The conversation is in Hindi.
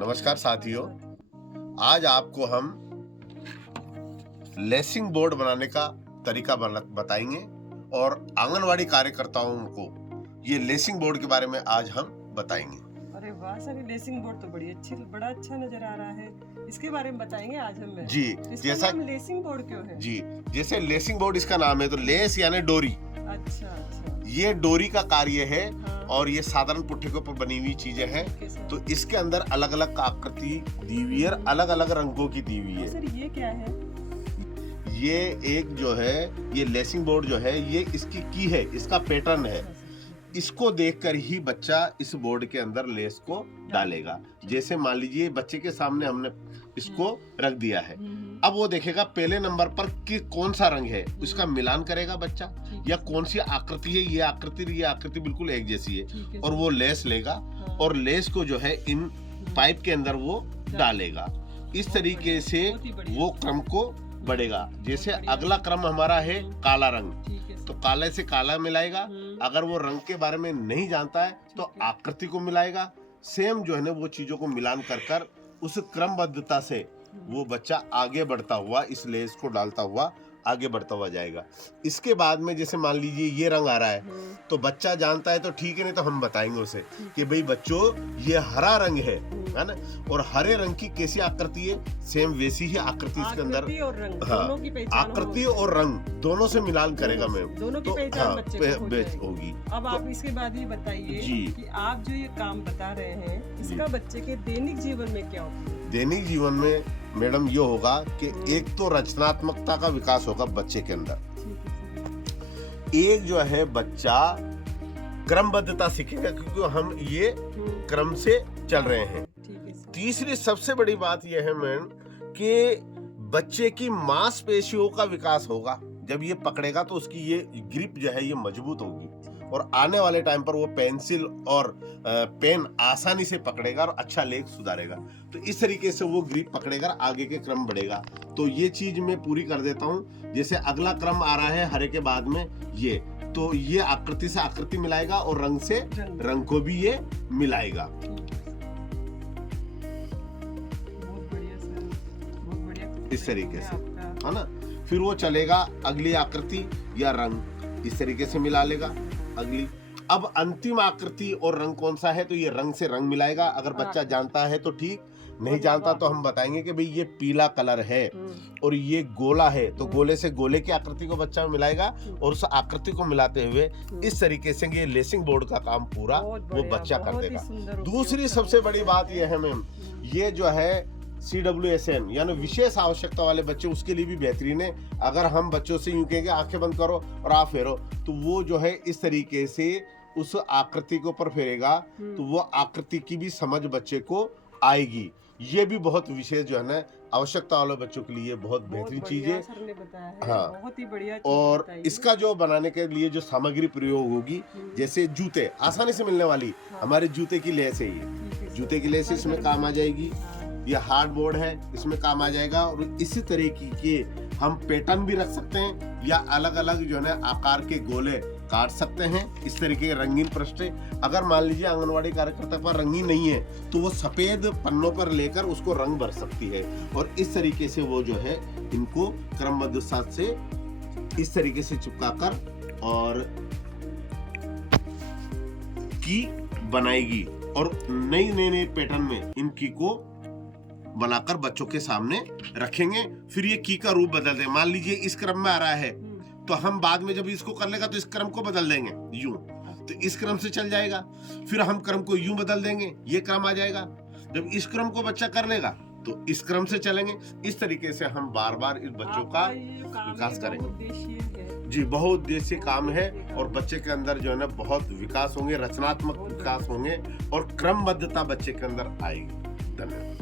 नमस्कार साथियों, आज आपको हम लेसिंग बोर्ड बनाने का तरीका बताएंगे और आंगनवाड़ी कार्यकर्ताओं को ये लेसिंग बोर्ड के बारे में आज हम बताएंगे। अरे वाह सर, ये लेसिंग बोर्ड तो बड़ा अच्छा नजर आ रहा है। इसके बारे में बताएंगे आज हम। जी, जैसा लेसिंग बोर्ड क्यों है? जी, जैसे लेसिंग बोर्ड इसका नाम है तो लेस यानी डोरी। अच्छा, ये डोरी का कार्य है। हाँ। और ये साधारण पुट्ठे के ऊपर बनी हुई चीजें हैं। तो इसके अंदर अलग अलग आकृति दी हुई है, अलग अलग रंगों की दी हुई है। सर ये क्या है? ये एक जो है ये लेसिंग बोर्ड जो है ये इसकी की है, इसका पैटर्न है। इसको देखकर ही बच्चा इस बोर्ड के अंदर लेस को डालेगा। जैसे मान लीजिए बच्चे के सामने हमने इसको रख दिया है, अब वो देखेगा पहले नंबर पर कि कौन सा रंग है, उसका मिलान करेगा बच्चा, या कौन सी आकृति है, ये आकृति बिल्कुल एक जैसी है, और वो लेस लेगा और लेस को जो है इन पाइप के अंदर वो डालेगा। इस तरीके से वो क्रम को बढ़ेगा। जैसे अगला क्रम हमारा है काला रंग, तो काले से काला मिलाएगा। अगर वो रंग के बारे में नहीं जानता है तो आकृति को मिलाएगा। सेम जो है ना वो चीजों को मिलान कर उस क्रमबद्धता से वो बच्चा आगे बढ़ता हुआ इस लेस को डालता हुआ आगे बढ़ता हुआ जाएगा। इसके बाद में जैसे मान लीजिए ये रंग आ रहा है, तो बच्चा जानता है तो ठीक है, नहीं तो हम बताएंगे उसे कि भाई बच्चों ये हरा रंग है ना, और हरे रंग की कैसी आकृति है, सेम वैसी ही आकृति इसके अंदर। हाँ, आकृति और रंग दोनों से मिलान करेगा मैम, दोनों की पहचान होगी। अब आप इसके बाद ये बताइए कि आप जो ये काम बता रहे हैं इसका बच्चे के दैनिक जीवन में क्या होगा? दैनिक जीवन में मैडम ये होगा कि एक तो रचनात्मकता का विकास होगा बच्चे के अंदर। एक जो है बच्चा क्रमबद्धता सीखेगा क्योंकि हम ये क्रम से चल रहे हैं। तीसरी सबसे बड़ी बात यह है मैम कि बच्चे की मांसपेशियों का विकास होगा। जब ये पकड़ेगा तो उसकी ये ग्रिप जो है ये मजबूत होगी और आने वाले टाइम पर वो पेंसिल और पेन आसानी से पकड़ेगा और अच्छा लेख सुधारेगा। तो इस तरीके से वो ग्रिप पकड़ेगा, आगे के क्रम बढ़ेगा। तो ये चीज मैं पूरी कर देता हूँ। जैसे अगला क्रम आ रहा है हरे के बाद में ये, तो ये आकृति से आकृति मिलाएगा और रंग से रंग को भी ये मिलाएगा। इस तरीके से है ना। फिर वो चलेगा अगली आकृति या रंग, इस तरीके से मिला लेगा अगली। अब अंतिम आकृति और रंग कौन सा है, तो ये रंग से रंग मिलाएगा। अगर बच्चा जानता है तो ठीक, नहीं जानता तो हम बताएंगे कि भाई ये पीला कलर है और ये गोला है, तो गोले से गोले की आकृति को बच्चा मिलाएगा और उस आकृति को मिलाते हुए इस तरीके से ये लेसिंग बोर्ड का काम पूरा वो बच्चा कर देगा। दूसरी सबसे बड़ी बात ये है मैम, ये जो है CWSN यानी विशेष आवश्यकता वाले बच्चे, उसके लिए भी बेहतरीन है। अगर हम बच्चों से यूं कहेंगे आंखें बंद करो और आप फेरो, तो वो जो है इस तरीके से उस आकृति के ऊपर फेरेगा, तो वो आकृति की भी समझ बच्चे को आएगी। ये भी बहुत विशेष जो है ना आवश्यकता वाले बच्चों के लिए बहुत बेहतरीन चीज है। हाँ, बहुत ही बढ़िया। और इसका जो बनाने के लिए जो सामग्री प्रयोग होगी, जैसे जूते आसानी से मिलने वाली हमारे जूते की लेस है, ये जूते की लेस इसमें काम आ जाएगी। ये हार्ड बोर्ड है, इसमें काम आ जाएगा। और इसी तरीके के हम पैटर्न भी रख सकते हैं या अलग अलग जो है ना आकार के गोले काट सकते हैं। इस तरीके के रंगीन पृष्ठ, अगर मान लीजिए आंगनवाड़ी कार्यकर्ता पर रंगीन नहीं है तो वो सफेद पन्नों पर लेकर उसको रंग भर सकती है। और इस तरीके से वो जो है इनको क्रमबद्ध साथ से इस तरीके से चिपकाकर और की बनाएगी और नई पैटर्न में इन की को बनाकर बच्चों के सामने रखेंगे। फिर ये की का रूप बदल देंगे। मान लीजिए इस क्रम में आ रहा है तो हम बाद में जब इसको कर लेगा तो इस क्रम को बदल देंगे यूं, तो इस क्रम से चल जाएगा। फिर हम क्रम को यूं बदल देंगे, ये क्रम आ जाएगा। जब इस क्रम को बच्चा कर लेगा तो इस क्रम से चलेंगे। इस तरीके से हम बार बार इस बच्चों का विकास करेंगे। जी, बहुत उद्देश्य काम है और बच्चे के अंदर जो है ना बहुत विकास होंगे, रचनात्मक विकास होंगे और क्रमबद्धता बच्चे के अंदर आएगी। धन्यवाद।